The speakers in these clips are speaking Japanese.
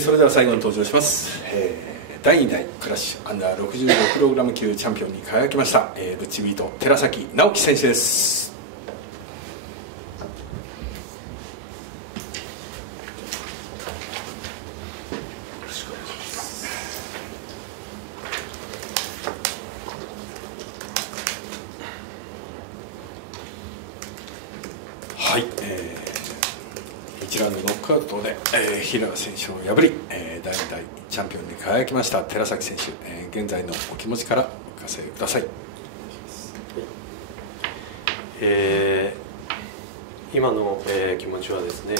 それでは最後に登場します、第2代クラッシュアンダー65キログラム級チャンピオンに輝きました、ブッチビート寺崎直樹選手です。はい、1ラウンドノックアウトで、平賀選手を破り、第2代チャンピオンに輝きました寺崎選手、現在のお気持ちからお聞かせください。今の、気持ちはですね、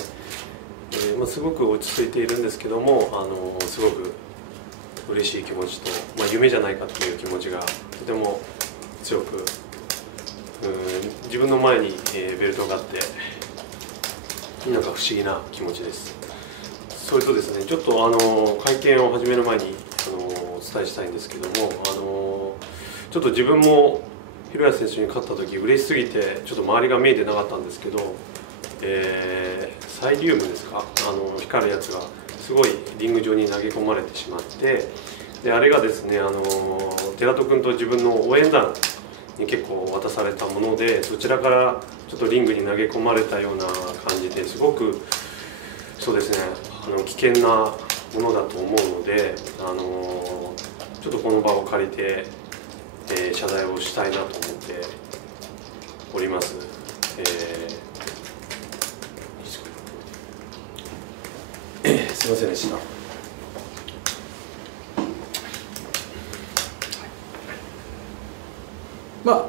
すごく落ち着いているんですけども、すごく嬉しい気持ちと、夢じゃないかという気持ちがとても強く、自分の前に、ベルトがあってなんか不思議な気持ちです。それとですね、ちょっと会見を始める前にお伝えしたいんですけども、ちょっと自分も広谷選手に勝った時嬉しすぎてちょっと周りが見えてなかったんですけど、サイリウムですか、光るやつがすごいリング上に投げ込まれてしまって、であれがですね、寺戸君と自分の応援団に結構渡されたもので、そちらからちょっとリングに投げ込まれたような感じですごくそうですね、危険なものだと思うので、ちょっとこの場を借りて、謝罪をしたいなと思っております。すいませんでした。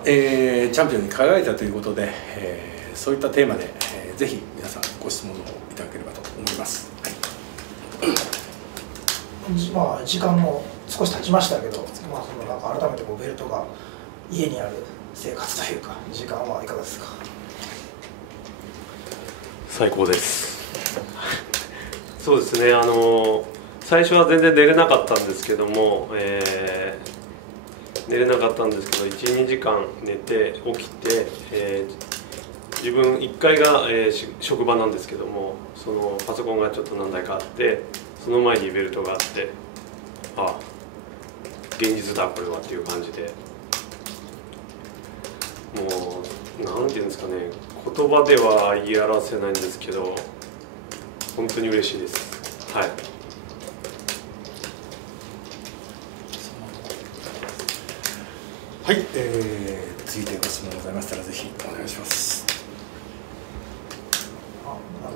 チャンピオンに輝いたということで、そういったテーマで、ぜひ皆さんご質問をいただければと思います。はい、時間も少し経ちましたけど、なんか改めてベルトが家にある生活というか時間はいかがですか？最高です。そうですね、最初は全然寝れなかったんですけども、寝れなかったんですけど 1,2 時間寝て起きて、自分1階が、職場なんですけども、そのパソコンがちょっと何台かあって、その前にベルトがあって、あ、現実だこれはっていう感じで、もうなんていうんですかね、言葉では言い表せないんですけど本当に嬉しいです。はい。はい、続いてご質問ございましたらぜひお願いします。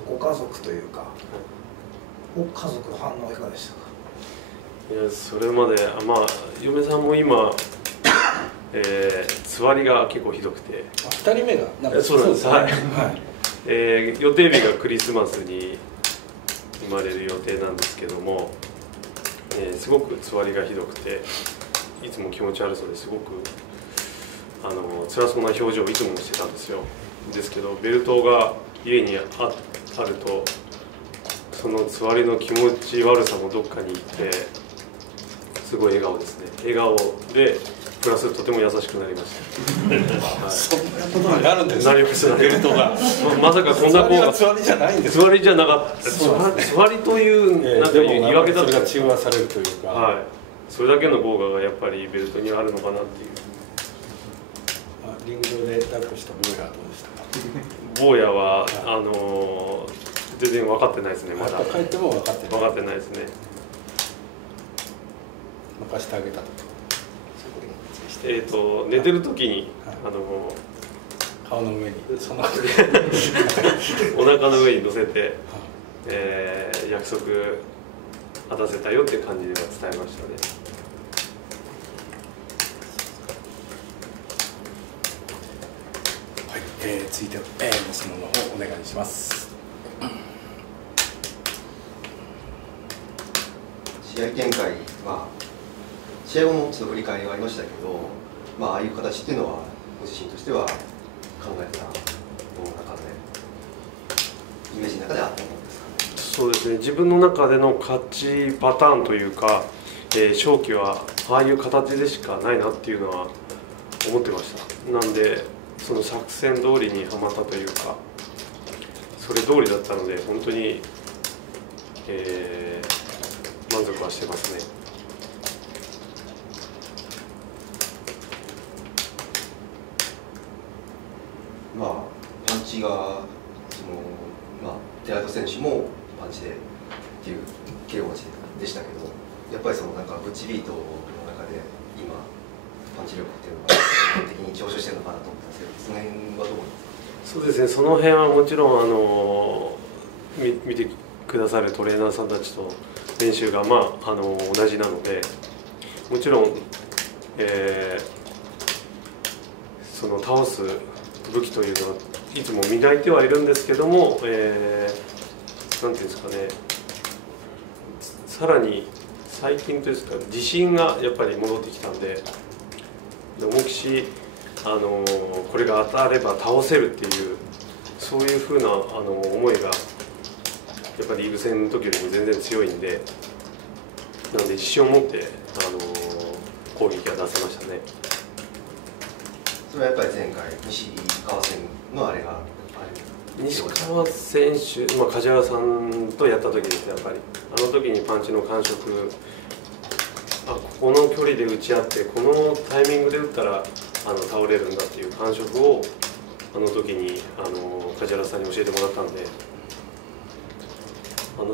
ご家族というか、家族の反応はいかがでしたか？いや、それまで嫁さんも今、つわりが結構ひどくて、2人目がなんかそうなんです。はい、はい、予定日がクリスマスに生まれる予定なんですけども、すごくつわりがひどくていつも気持ち悪そうですごく辛そうな表情をいつもしてたんですよ。ですけどベルトが家にあるとそのつわりの気持ち悪さもどっかに行ってすごい笑顔ですね。笑顔でプラスとても優しくなりました。そんなことになるんですなりました。ベルトがまさかこんな子がつわりじゃないんです。つわりじゃなかった。つわりというなんか言い訳だった。それが中和されるというか、はい、それだけの効果がやっぱりベルトにあるのかなっていう。リング上で抱っこした坊やはどうでしたか？坊やは全然分かってないですね。まだ帰っても分かってない。分かってないですね。任してあげたと。寝てる時に、顔の上にそのお腹の上に乗せて、約束果たせたよって感じでは伝えましたね。はい、続いてご質問の方お願いします。試合展開、試合後もちょっと振り返りがありましたけど、ああいう形っていうのはご自身としては考えたものの中でイメージの中であったものですか？そうですね、自分の中での勝ちパターンというか、勝機はああいう形でしかないなっていうのは思ってました。なんでその作戦通りにはまったというか、それ通りだったので本当に、はしてますね。まあパンチが寺戸選手もパンチでっていうKO勝ちでしたけど、やっぱりそのなんかブッチビートの中で今パンチ力っていうのが基本的に上昇してるのかなと思ったんですけど、その辺はどう思いますか？そうですね、その辺はもちろん見てくださるトレーナーさんたちと練習が同じなので、もちろん、その倒す武器というのはいつも磨いてはいるんですけども、なんていうんですかね、さらに最近というか自信がやっぱり戻ってきたんで、思いっきりこれが当たれば倒せるっていう、そういうふうな思いがやっぱりリーグ戦の時よりも全然強いんで、なので自信を持って攻撃が出せましたね。それはやっぱり前回西川戦のあれがある。西川選手、梶原さんとやった時ですね、やっぱりあの時にパンチの感触、ここの距離で打ち合ってこのタイミングで打ったら倒れるんだっていう感触をあの時に梶原さんに教えてもらったんで、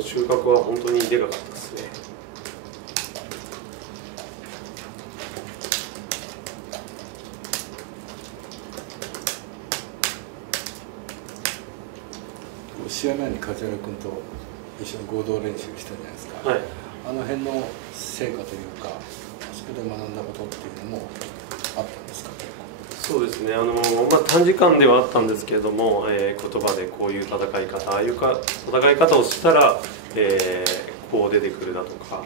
収穫は本当にでかかったですね。試合前に梶原君と一緒に合同練習したじゃないですか、はい、あの辺の成果というか、あそこで学んだことっていうのもあったんですか？そうですね、短時間ではあったんですけれども、言葉でこういう戦い方、ああいう戦い方をしたら、こう出てくるだとか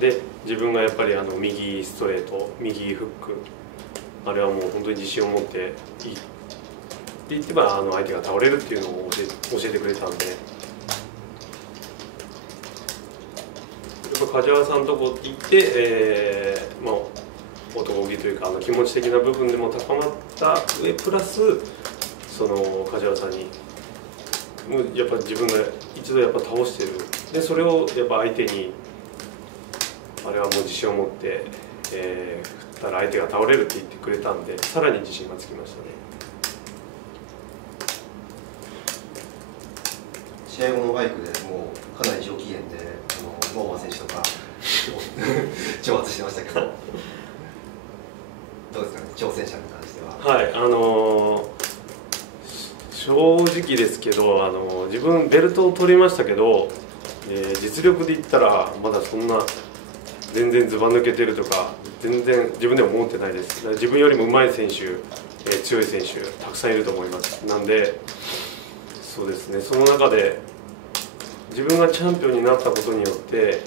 で、自分がやっぱり右ストレート、右フック、あれはもう本当に自信を持っていいって言ってば相手が倒れるっていうのを教えてくれたんで、やっぱ梶原さんのとこ行って、男気というか気持ち的な部分でも高まった上プラス、その梶原さんにやっぱ自分が一度やっぱ倒してる、でそれをやっぱ相手にあれはもう自信を持って、振ったら相手が倒れるって言ってくれたんで、さらに自信がつきましたね。試合後のバイクでもうかなり上機嫌でノーマン選手とか挑発してましたけどどうですかね、挑戦者に関しては。はい、正直ですけど自分ベルトを取りましたけど、実力で言ったらまだそんな全然ずば抜けてるとか全然自分でも思ってないです。自分よりも上手い選手、強い選手たくさんいると思います。なんでそうですね、その中で自分がチャンピオンになったことによって、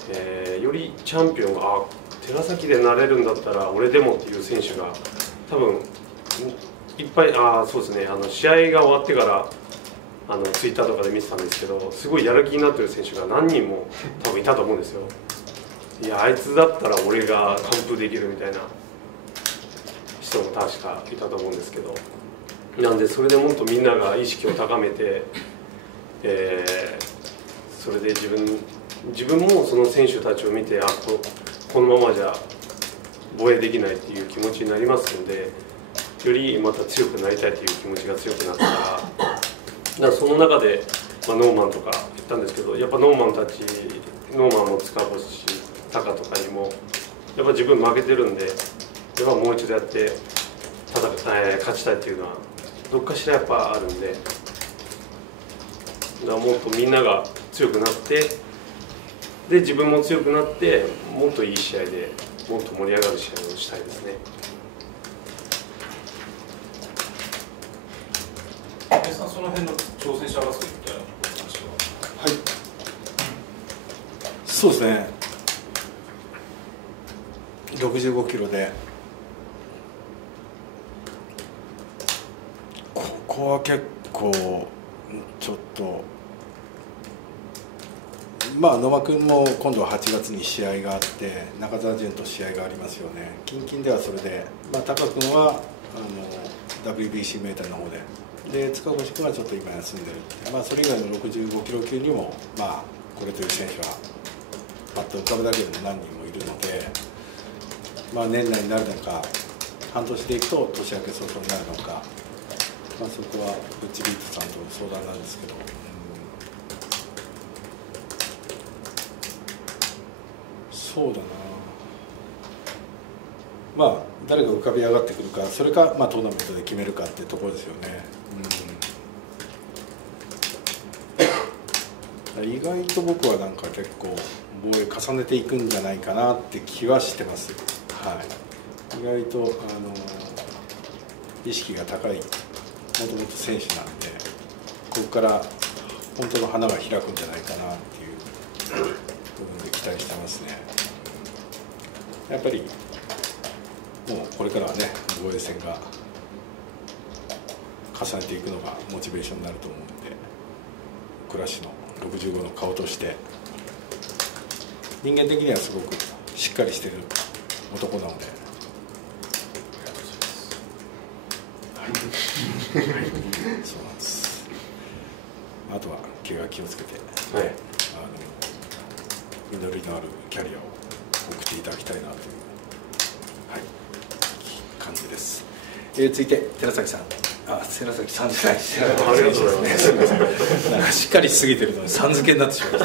よりチャンピオンが寺崎でなれるんだったら俺でもっていう選手が多分いっぱい、そうですね、試合が終わってからツイッターとかで見てたんですけど、すごいやる気になってる選手が何人も多分いたと思うんですよ。いや、あいつだったら俺が完封できるみたいな人も確かいたと思うんですけど、なんでそれでもっとみんなが意識を高めて、それで自分もその選手たちを見てこのままじゃ防衛できないっていう気持ちになりますので、よりまた強くなりたいという気持ちが強くなったからその中で、ノーマンとか言ったんですけど、やっぱノーマンも塚越タカとかにもやっぱ自分負けてるんで、やっぱもう一度やって勝ちたいっていうのはどっかしらやっぱあるんで、だからもっとみんなが強くなって、で自分も強くなって、もっといい試合でもっと盛り上がる試合をしたいですね。その辺の挑戦者争いみたいな話は。はい、そうですね、65キロでここは結構ちょっと野間君も今度は8月に試合があって中澤潤と試合がありますよね。近々ではそれで、タカ君はWBC メーターの方で塚越君はちょっと今休んでる、それ以外の65キロ級にもこれという選手はパッと浮かぶだけでも何人もいるので、まあ、年内になるのか半年でいくと年明け早々になるのか、まあ、そこはブッチビートさんとの相談なんですけど、そうだな、まあ誰が浮かび上がってくるか、それか、まあ、トーナメントで決めるかっていうところですよね。意外と僕はなんか結構防衛重ねていくんじゃないかなって気はしてます。はい、意外と意識が高い、もともと選手なんで、ここから本当の花が開くんじゃないかなっていう部分で期待してますね。やっぱりもうこれからはね、防衛戦が重ねていくのがモチベーションになると思うんで、クラッシュの65の顔として人間的にはすごくしっかりしてる男なので、そうなんです。あとは怪我気をつけて、はい、実りのあるキャリアを送っていただきたいなという、はい、感じです。続いて寺崎さん。寺崎さんじゃないです。ありがとうございます。すみません。なんかしっかりしすぎてるのでさん付けになってしまいまし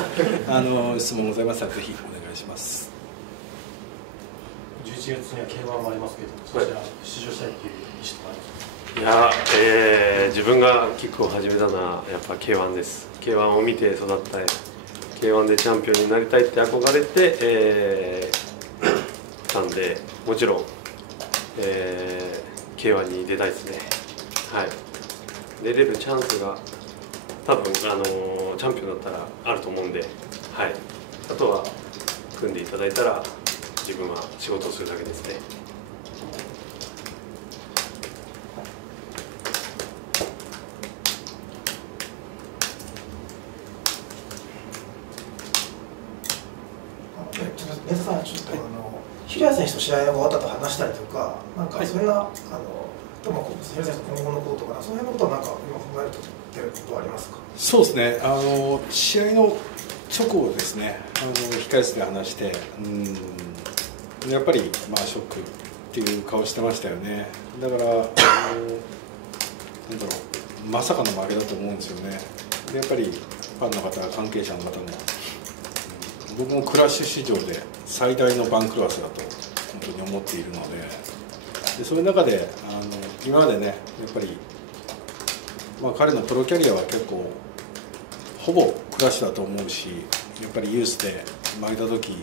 た。質問ございましたらぜひお願いします。11月には K1 もありますけど、そちら出場したいという意思とかありますか？いや、自分がキックを始めたのはやっぱ K1 です。K1 を見て育った、K1 でチャンピオンになりたいって憧れて、たんで、もちろん、K1 に出たいですね。はい、出れるチャンスが多分、チャンピオンだったらあると思うんで、はい、あとは組んでいただいたら自分は仕事をするだけですね。宮田さん、ちょっと平谷選手と試合が終わったと話したりとか、なんかそんな、平谷選手の今後のこととか、その辺のことはなんか今考えてることはありますか？そうですね、試合の直後ですね、控室で話して、やっぱり、まあ、ショックっていう顔してましたよね。だから、なんだろう、まさかの負けだと思うんですよね。でやっぱりファンの方、関係者の方も、僕もクラッシュ市場で最大の番狂わせだと本当に思っているので、そういう中で今までね、やっぱり、まあ、彼のプロキャリアは結構ほぼクラッシュだと思うし、やっぱりユースで負けた時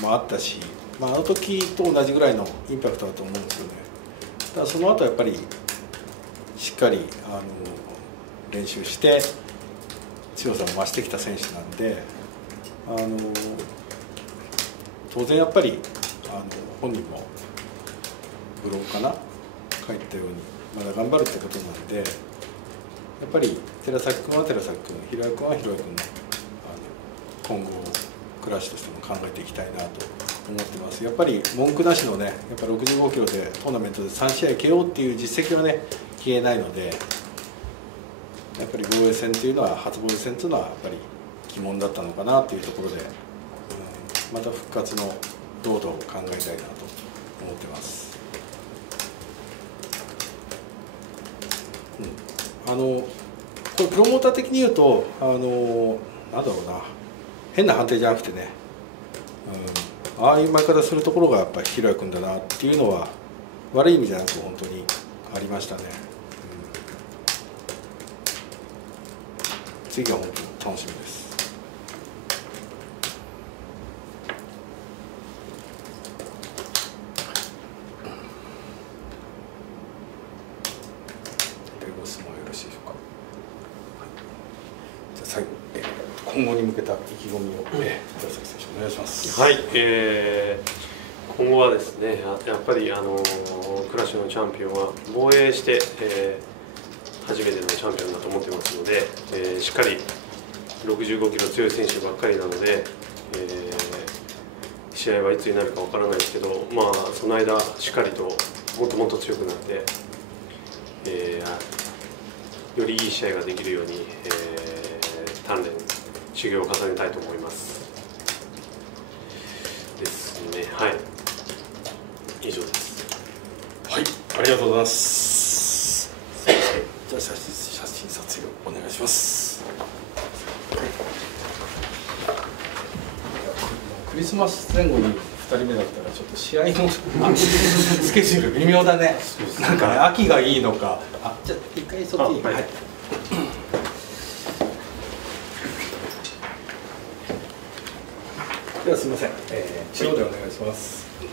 もあったし、まあ、あの時と同じぐらいのインパクトだと思うんですよね。ただその後やっぱりしっかり練習して強さを増してきた選手なんで、当然やっぱり本人もブログかな書いたようにまだ頑張るってことなんで、やっぱり寺崎君は寺崎君、広井君は広井君の今後クラッシュとしても考えていきたいなと思ってます。やっぱり文句なしのね、やっぱ65キロでトーナメントで3試合 KO っていう実績はね消えないので、やっぱり防衛戦っていうのは、初防衛戦っていうのはやっぱり疑問だったのかなというところで、また復活のロードを考えたいなと思ってます。これプロモーター的に言うとなんだろうな、変な判定じゃなくてね、ああいう負け方するところがやっぱり広井君だなっていうのは悪い意味じゃなく本当にありましたね。次は本当に楽しみです。ご質問よろしいでしょうか。じゃあ最後、今後に向けた意気込みを、寺崎選手お願いします。はい、今後はですね、やっぱりクラッシュのチャンピオンは防衛して、初めてのチャンピオンだと思ってますので、しっかり65キロ強い選手ばっかりなので、試合はいつになるかわからないですけど、まあ、その間しっかりともっともっと強くなって、よりいい試合ができるように、鍛錬修行を重ねたいと思います。はい、以上です。はい、ありがとうございます。じゃあ写真撮影お願いします。クリスマス前後に2人目だったらちょっと試合のスケジュール微妙だね。なんかね、秋がいいのか。じゃあ一回そっちに。はい。ではすみません。中央でお願いします。す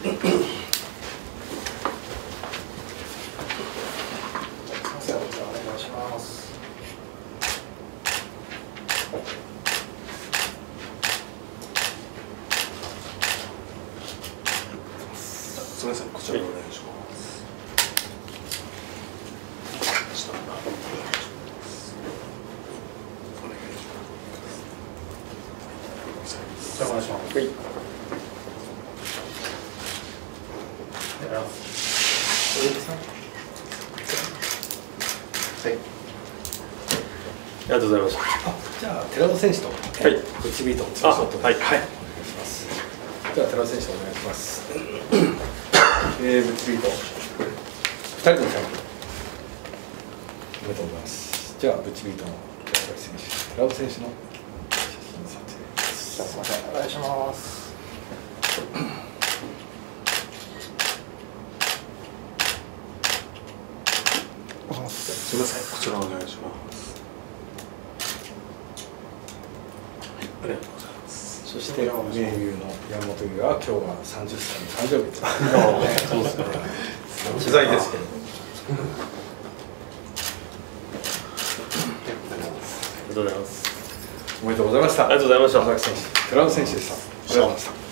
いません、お願いします。すみません、こちらでお願いします。じゃあお願いします。はい。はい。ありがとうございました。じゃあ寺田選手と、はい、ブチビートのツーショットで、はい、お願いします。じゃあ寺田選手お願いします。ブチビート2人のジャンプおめでとうございます。じゃあブチビートの寺田選手の写真撮影です。じゃあすいません、お願いします。すみません、こちらお願いします。ありがとうございます。そして名優の山本優は今日が30歳の誕生日と。そうですね。取材ですけど。ありがとうございます。おめでとうございました。ありがとうございました。佐々木選手、寺田選手でした。ありがとうございました。